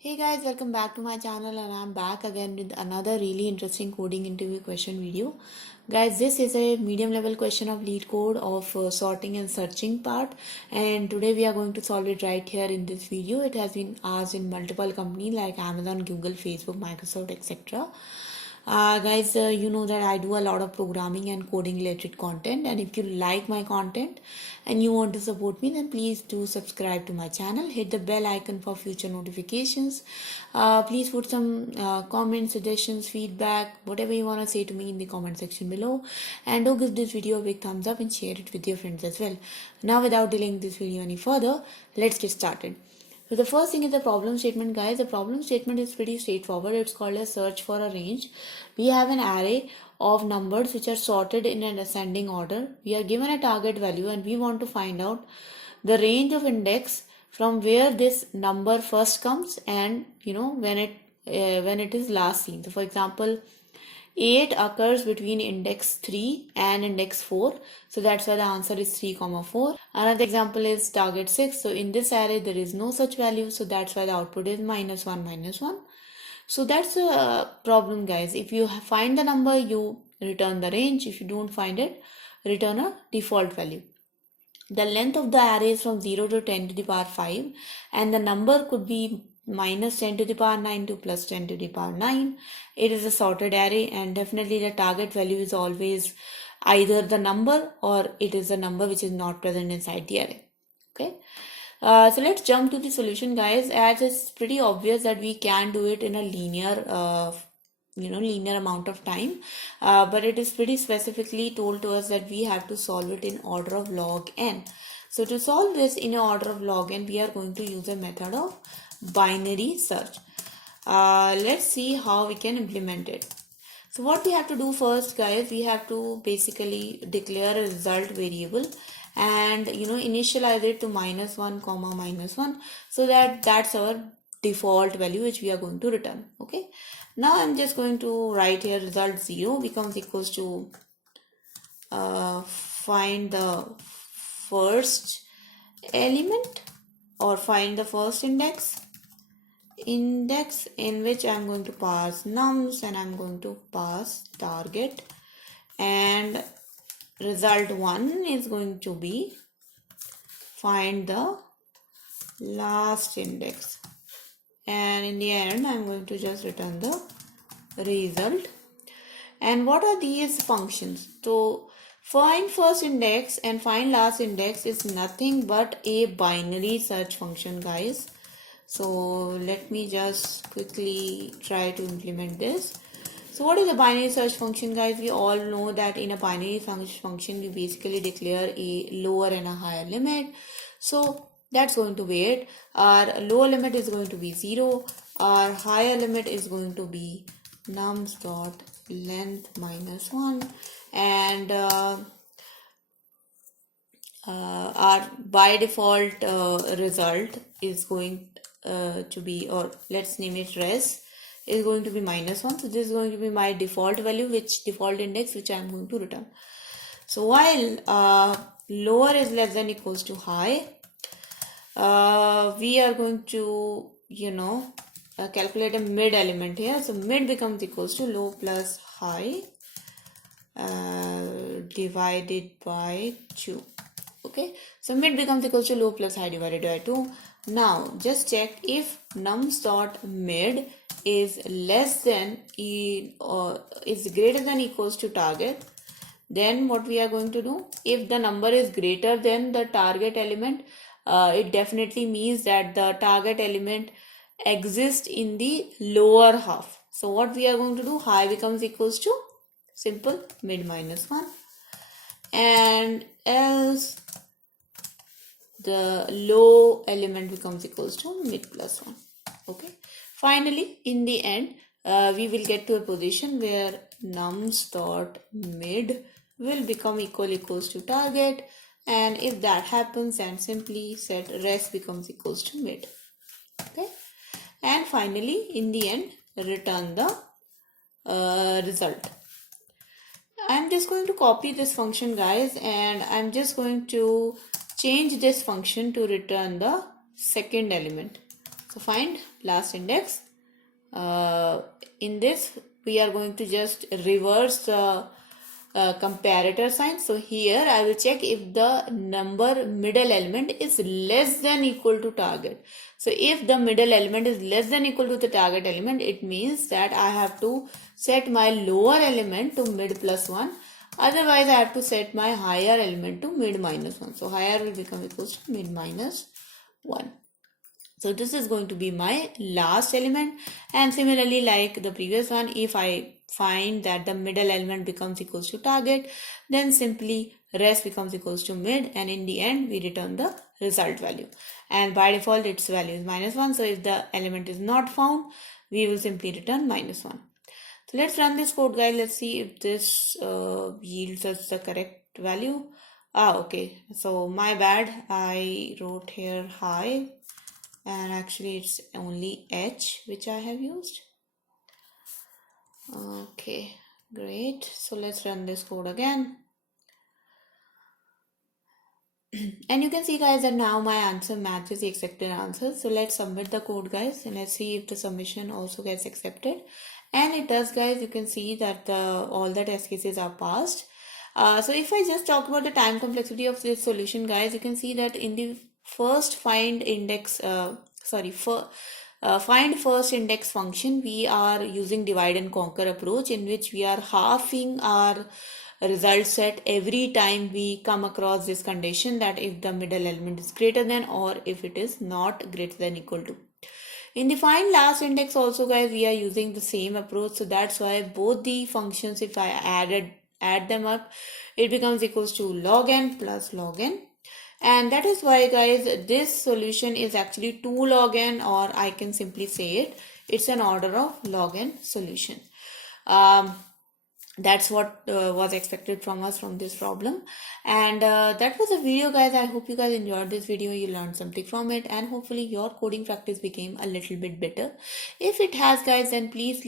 Hey guys, welcome back to my channel and I'm back again with another really interesting coding interview question video. Guys, this is a medium level question of lead code of sorting and searching part, and today we are going to solve it right here in this video. It has been asked in multiple companies like Amazon, Google, Facebook, Microsoft, etc. Guys, you know that I do a lot of programming and coding related content, and if you like my content and you want to support me, then please do subscribe to my channel, hit the bell icon for future notifications. Please put some comments, suggestions, feedback, whatever you want to say to me in the comment section below, and do give this video a big thumbs up and share it with your friends as well. Now, without delaying this video any further, let's get started. So the first thing is the problem statement, guys. The problem statement is pretty straightforward. It's called a search for a range. We have an array of numbers which are sorted in an ascending order. We are given a target value and we want to find out the range of index from where this number first comes and when it is last seen. So for example, 8 occurs between index 3 and index 4. So that's why the answer is 3, 4. Another example is target 6. So in this array, there is no such value. So that's why the output is -1, -1. So that's a problem, guys. If you find the number, you return the range. If you don't find it, return a default value. The length of the array is from 0 to 10 to the power 5, and the number could be -10 to the power 9 to +10 to the power 9. It is a sorted array, and definitely the target value is always either the number or it is a number which is not present inside the array. Okay. So let's jump to the solution, guys. As it's pretty obvious that we can do it in a linear amount of time, but it is pretty specifically told to us that we have to solve it in order of log n. So to solve this in order of log n, we are going to use a method of binary search. Let's see how we can implement it. So what we have to do first, guys, we have to basically declare a result variable and initialize it to -1, -1, so that's our default value which we are going to return. Okay, now I'm just going to write here result 0 becomes equals to find the first element or find the first index in which I'm going to pass nums and I'm going to pass target, and result 1 is going to be find the last index, and in the end I'm going to just return the result. And what are these functions? So find first index and find last index is nothing but a binary search function, guys. So let me just quickly try to implement this. So what is a binary search function, guys? We all know that in a binary function, we basically declare a lower and a higher limit. So that's going to be it. Our lower limit is going to be 0. Our higher limit is going to be nums dot length -1, and our by default result is going to be, or let's name it res, is going to be -1. So this is going to be my default value, which default index which I am going to return. So while lower is less than equals to high, we are going to calculate a mid element here. So mid becomes equals to low plus high divided by 2. Okay, so mid becomes equals to low plus high divided by 2. Now just check if nums dot mid is less than is greater than equals to target. Then what we are going to do, if the number is greater than the target element, it definitely means that the target element exists in the lower half. So what we are going to do, high becomes equals to simple mid -1, and else the low element becomes equals to mid +1. Okay, finally in the end we will get to a position where nums dot mid will become equals to target, and if that happens, then simply set res becomes equals to mid. Okay, and finally in the end return the result. I'm just going to copy this function, guys, and I'm just going to change this function to return the second element. So find last index. In this we are going to just reverse the comparator sign. So here I will check if the number middle element is less than equal to target. So if the middle element is less than equal to the target element, it means that I have to set my lower element to mid plus 1. Otherwise I have to set my higher element to mid minus 1. So higher will become equals to mid minus 1. So this is going to be my last element, and similarly like the previous one, if I find that the middle element becomes equals to target, then simply rest becomes equals to mid, and in the end we return the result value, and by default its value is -1. So if the element is not found, we will simply return -1. So let's run this code, guys. Let's see if this yields us the correct value. Okay, so my bad, I wrote here high, and actually it's only H which I have used. Okay, great. So let's run this code again. And you can see, guys, that now my answer matches the expected answer. So let's submit the code, guys, and let's see if the submission also gets accepted. And it does, guys. You can see that all the test cases are passed. So if I just talk about the time complexity of this solution, guys, you can see that in the first find first index function, we are using divide and conquer approach, in which we are halving our result set every time we come across this condition, that if the middle element is greater than or if it is not greater than equal to. In the find last index also, guys, we are using the same approach. So that's why both the functions, if I add them up, it becomes equals to log n plus log n. And that is why, guys, this solution is actually 2 log n, or I can simply say it's an order of log n solution. That's what was expected from us from this problem. And that was the video, guys. I hope you guys enjoyed this video, you learned something from it, and hopefully your coding practice became a little bit better. If it has, guys, then please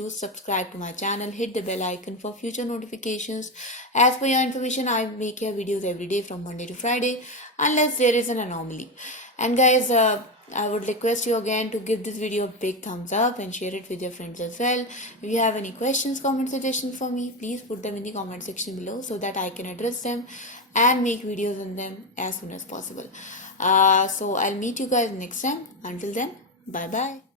do subscribe to my channel, hit the bell icon for future notifications. As per your information, I make your videos every day from Monday to Friday, unless there is an anomaly. And guys, I would request you again to give this video a big thumbs up and share it with your friends as well. If you have any questions, comment, suggestions for me, please put them in the comment section below so that I can address them and make videos on them as soon as possible. So I'll meet you guys next time. Until then, bye bye.